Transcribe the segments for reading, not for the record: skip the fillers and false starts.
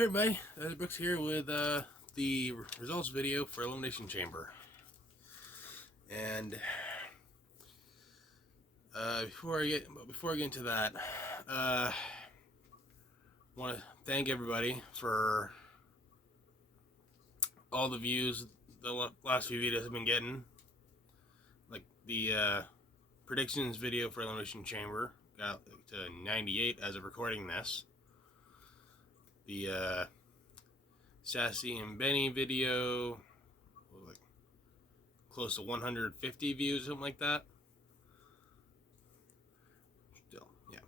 Hey everybody, Brooks here with the results video for Elimination Chamber. And before I get into that, I want to thank everybody for all the views the last few videos have been getting. Like the predictions video for Elimination Chamber got to 98 as of recording this. The Sassy and Benny video, like close to 150 views, something like that. Still, yeah,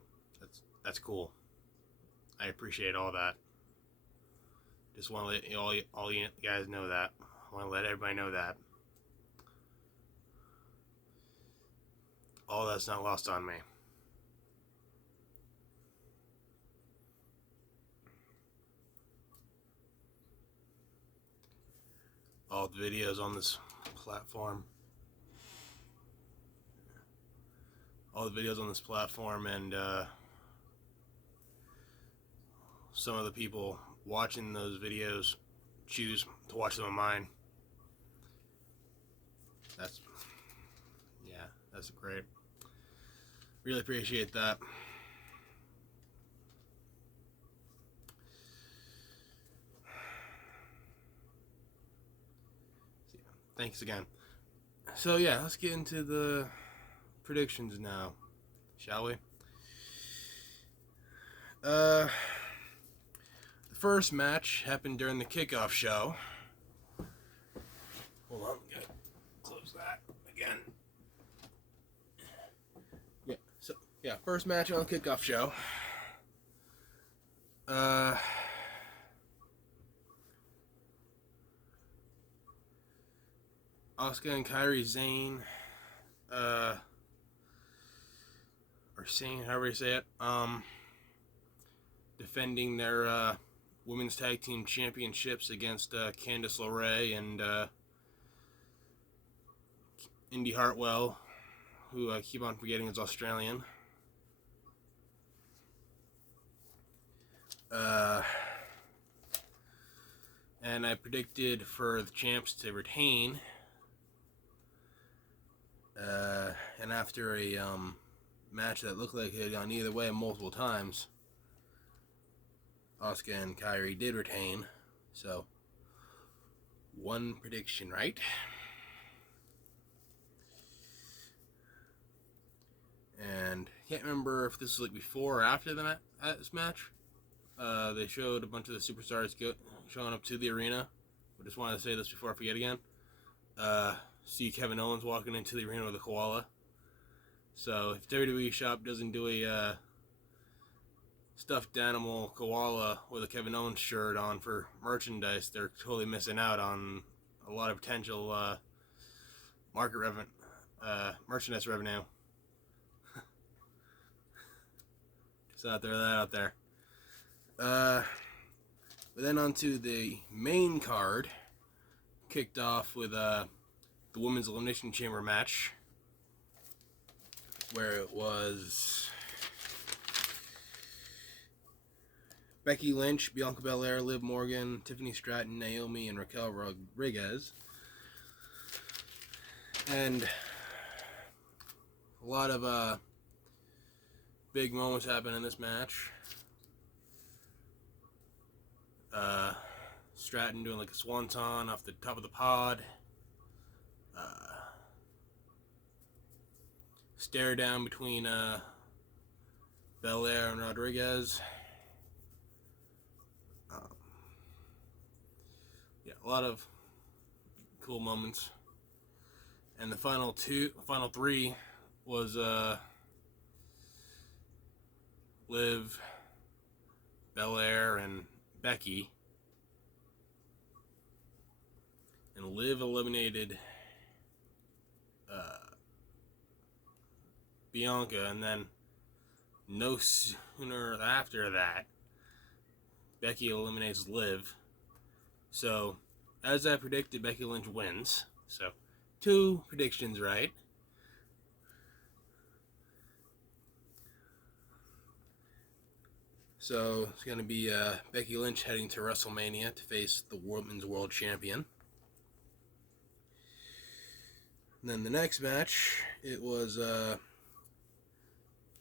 that's cool. I appreciate all that. Just want to let all you guys know that. I want to let everybody know that. All that's not lost on me. All the videos on this platform. And some of the people watching those videos choose to watch them on mine. That's great. Really appreciate that. Thanks again. So yeah, let's get into the predictions now, shall we? The first match happened during the kickoff show. Hold on, gotta close that again. Yeah, first match on the kickoff show. Asuka and Kairi Sane, or Sane, however you say it, defending their women's tag team championships against Candice LeRae and Indy Hartwell, who I keep on forgetting is Australian. And I predicted for the champs to retain. And after a match that looked like it had gone either way multiple times, Asuka and Kairi did retain. So, one prediction right. And can't remember if this was like before or after this match. They showed a bunch of the superstars showing up to the arena. I just wanted to say this before I forget again. See Kevin Owens walking into the arena with a koala. So if WWE Shop doesn't do a stuffed animal koala with a Kevin Owens shirt on for merchandise, they're totally missing out on a lot of potential merchandise revenue. Just out there. But then onto the main card, kicked off with the Women's Elimination Chamber match, where it was Becky Lynch, Bianca Belair, Liv Morgan, Tiffany Stratton, Naomi, and Raquel Rodriguez. And a lot of big moments happened in this match. Stratton doing like a swanton off the top of the pod. Stare down between Belair and Rodriguez. Yeah, a lot of cool moments. And the final three was Liv, Belair, and Becky. And Liv eliminated Bianca, and then no sooner after that, Becky eliminates Liv. So, as I predicted, Becky Lynch wins. So, 2 predictions right. So So it's going to be Becky Lynch heading to WrestleMania to face the Women's World Champion. And then the next match, it was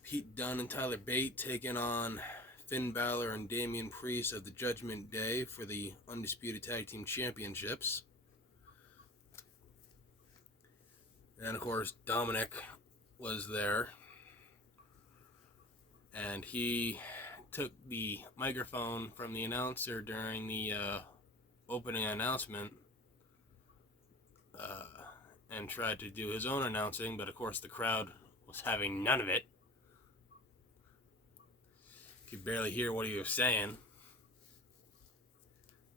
Pete Dunne and Tyler Bate taking on Finn Balor and Damian Priest of the Judgment Day for the Undisputed Tag Team Championships. And of course, Dominic was there. And he took the microphone from the announcer during the opening announcement and tried to do his own announcing, but of course the crowd was having none of it. You could barely hear what he was saying,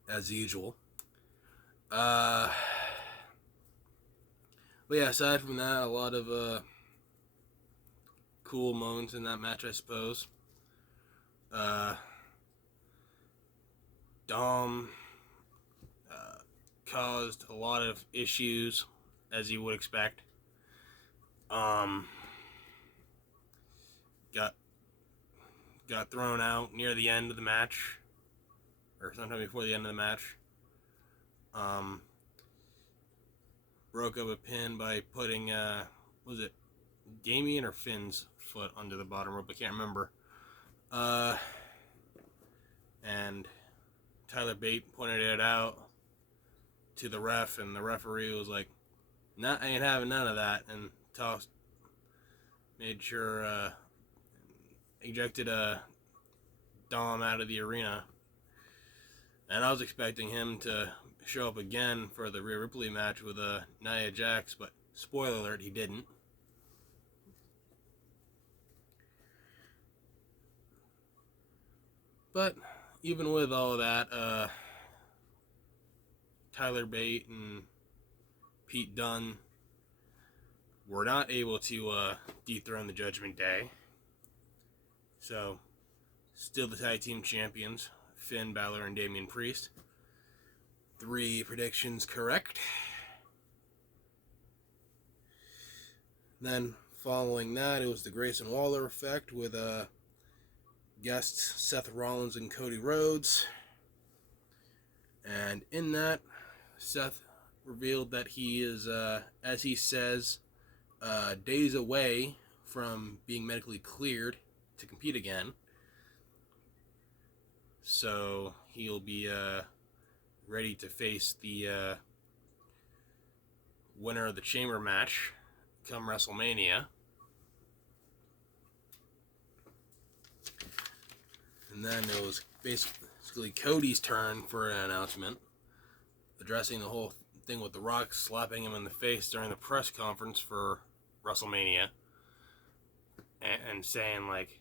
as usual. But yeah, aside from that, a lot of cool moments in that match, I suppose. Dom caused a lot of issues, as you would expect. Got thrown out near the end of the match, or sometime before the end of the match. Broke up a pin by putting, was it Damian or Finn's foot under the bottom rope? I can't remember. And Tyler Bate pointed it out to the ref, and the referee was like, "Nah, I ain't having none of that," and made sure, ejected Dom out of the arena. And I was expecting him to show up again for the Rhea Ripley match with Nia Jax, but spoiler alert, he didn't. But even with all of that, Tyler Bate and Pete Dunne were not able to dethrone the Judgment Day. So, still the tag team champions, Finn Balor and Damian Priest. 3 predictions correct. Then, following that, it was the Grayson Waller effect with guests Seth Rollins and Cody Rhodes. And in that, Seth revealed that he is, as he says, days away from being medically cleared to compete again. So he'll be ready to face the winner of the Chamber match come WrestleMania. And then it was basically Cody's turn for an announcement, addressing the whole thing with The Rock slapping him in the face during the press conference for WrestleMania, and saying, like,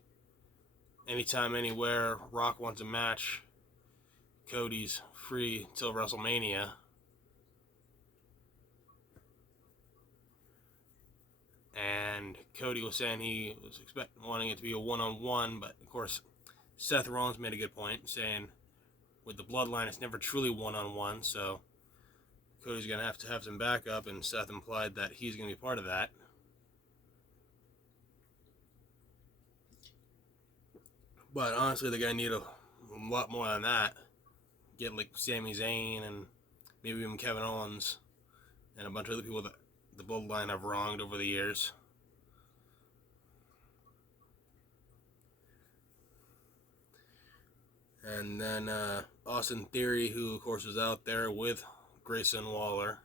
anytime, anywhere, Rock wants a match, Cody's free till WrestleMania. And Cody was saying he was wanting it to be a one-on-one, but of course Seth Rollins made a good point, saying with the bloodline it's never truly one-on-one, so Cody's going to have some backup, and Seth implied that he's going to be part of that. But honestly, the guy needed a lot more than that. Get like Sami Zayn and maybe even Kevin Owens and a bunch of other people that the bloodline have wronged over the years. And then Austin Theory, who of course was out there with Grayson Waller,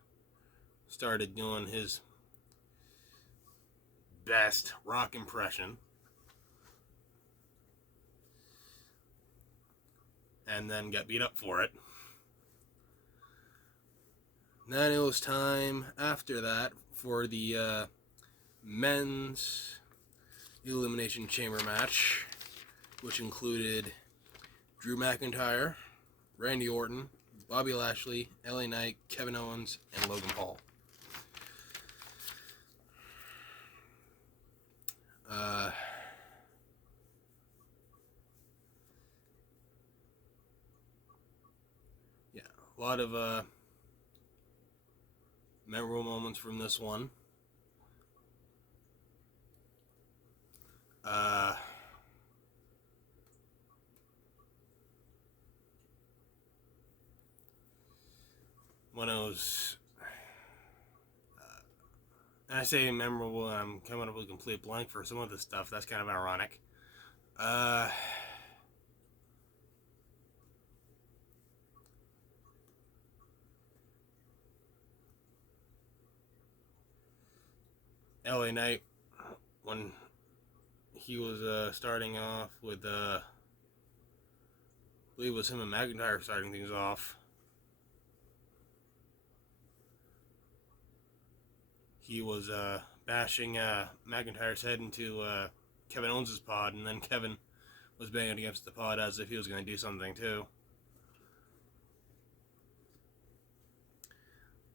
started doing his best Rock impression. And then got beat up for it. Then it was time after that for the men's Elimination Chamber match, which included Drew McIntyre, Randy Orton, Bobby Lashley, LA Knight, Kevin Owens, and Logan Paul. A lot of memorable moments from this one. when it was, and I say memorable, and I'm coming up with a complete blank for some of this stuff. That's kind of ironic. LA Knight, when he was starting off with, I believe it was him and McIntyre starting things off. He was bashing McIntyre's head into Kevin Owens' pod, and then Kevin was banging against the pod as if he was going to do something too.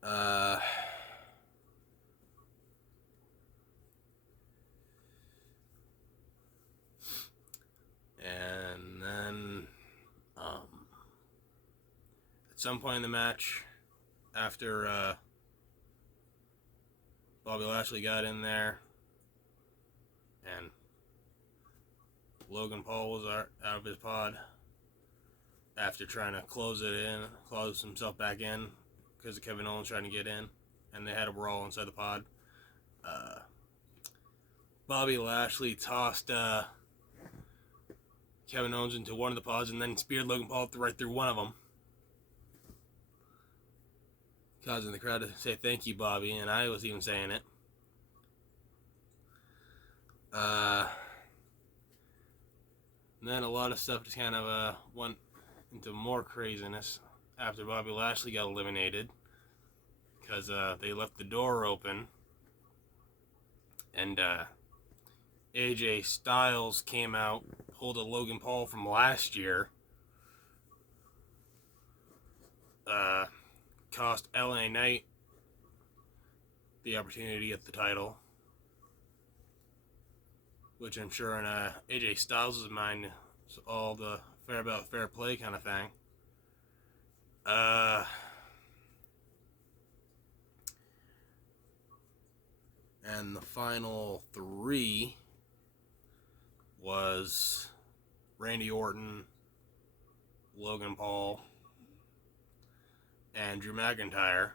And then at some point in the match, after Bobby Lashley got in there and Logan Paul was out of his pod after trying to close himself back in because of Kevin Owens trying to get in, and they had a brawl inside the pod. Bobby Lashley tossed Kevin Owens into one of the pods and then speared Logan Paul right through one of them, causing the crowd to say thank you, Bobby, and I was even saying it. And then a lot of stuff just kind of went into more craziness after Bobby Lashley got eliminated, because they left the door open, and AJ Styles came out, pulled a Logan Paul from last year, cost LA Knight the opportunity to get the title, which I'm sure in AJ Styles' mind is all the fair play kind of thing. And the final three was Randy Orton, Logan Paul, and Drew McIntyre.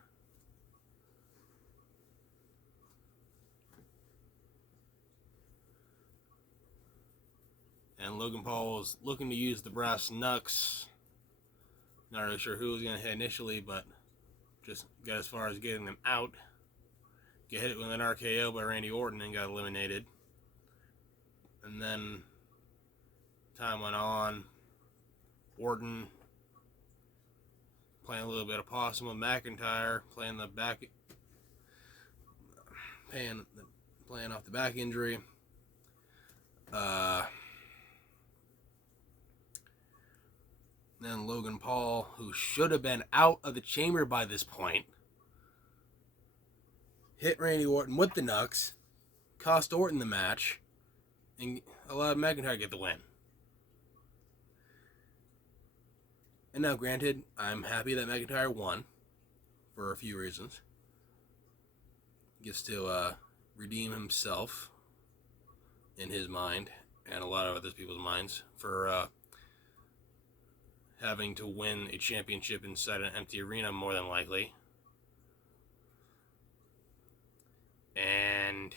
And Logan Paul was looking to use the brass knucks. Not really sure who was going to hit initially, but just got as far as getting them out. Get hit with an RKO by Randy Orton and got eliminated. And then time went on. Orton playing a little bit of possum with McIntyre, playing off the back injury. Then Logan Paul, who should have been out of the chamber by this point, hit Randy Orton with the knucks, cost Orton the match, and allowed McIntyre to get the win. And now, granted, I'm happy that McIntyre won for a few reasons. He gets to redeem himself in his mind and a lot of other people's minds for having to win a championship inside an empty arena, more than likely. And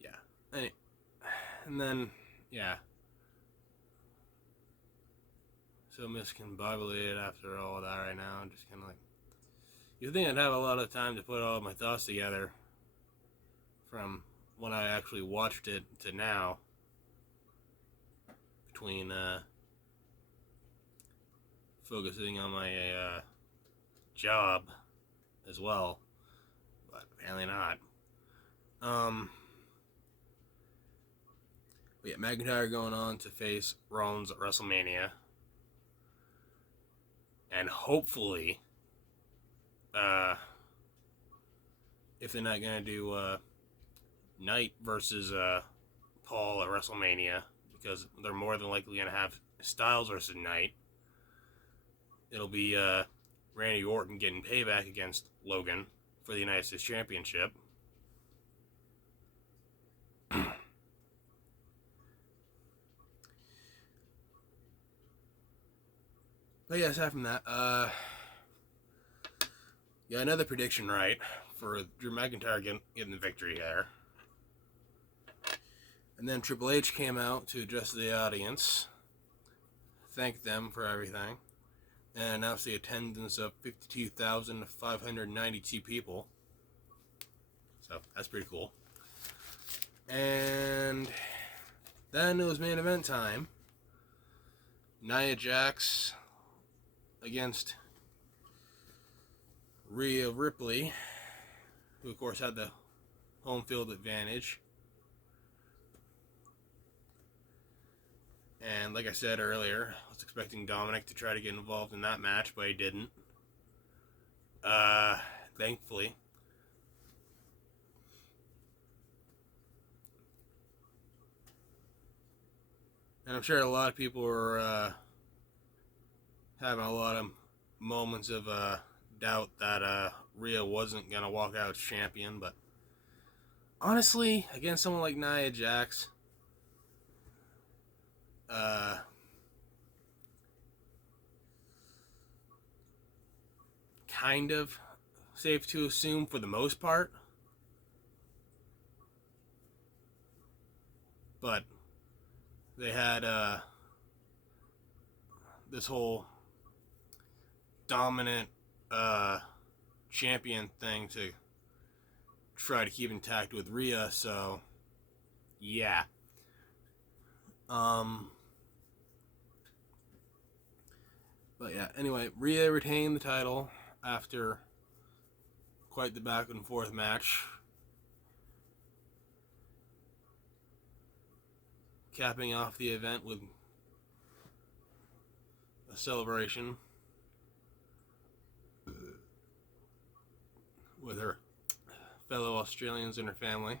yeah, and then yeah, so miscombobulated after all that right now. I'm just kind of like, you'd think I'd have a lot of time to put all of my thoughts together from when I actually watched it to now, between focusing on my job as well, but apparently not. But yeah, McIntyre going on to face Rollins at WrestleMania, and hopefully, if they're not gonna do Knight versus Paul at WrestleMania, because they're more than likely gonna have Styles versus Knight, it'll be Randy Orton getting payback against Logan for the United States Championship. But yeah, aside from that, yeah, another prediction right for Drew McIntyre getting the victory there. And then Triple H came out to address the audience, thank them for everything, and announced the attendance of 52,592 people. So that's pretty cool. And then it was main event time. Nia Jax against Rhea Ripley, who of course had the home field advantage. And like I said earlier, I was expecting Dominic to try to get involved in that match, but he didn't. Thankfully. And I'm sure a lot of people were having a lot of moments of doubt that Rhea wasn't going to walk out as champion, but honestly, against someone like Nia Jax, kind of safe to assume for the most part. But they had this whole dominant champion thing to try to keep intact with Rhea, so yeah. But yeah, anyway, Rhea retained the title after quite the back and forth match, capping off the event with a celebration with her fellow Australians and her family.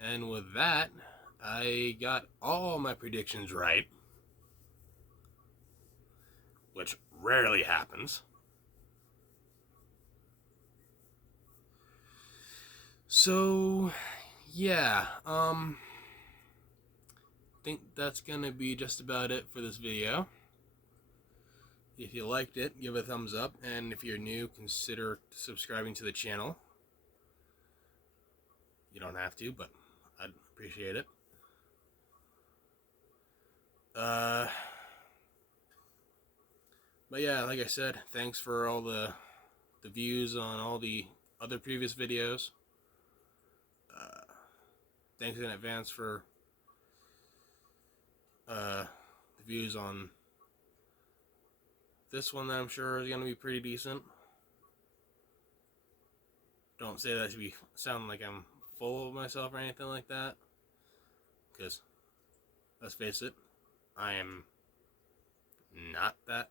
And with that, I got all my predictions right, which rarely happens. So, yeah, I think that's gonna be just about it for this video. If you liked it, give it a thumbs up, and if you're new, consider subscribing to the channel. You don't have to, but I'd appreciate it. But yeah, like I said, thanks for all the views on all the other previous videos. Thanks in advance for the views on this one that I'm sure is going to be pretty decent. Don't say that to be sounding like I'm full of myself or anything like that, because let's face it, I am not that.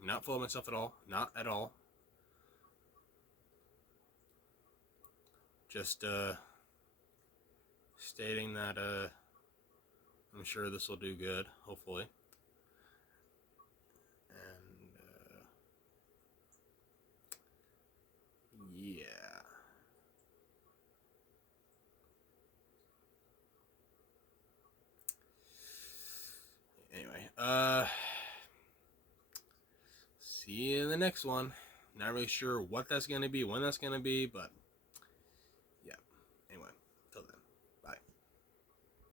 I'm not full of myself at all. Not at all. Just stating that I'm sure this will do good, hopefully. And yeah. Anyway, see you in the next one. Not really sure what that's going to be, when that's going to be, but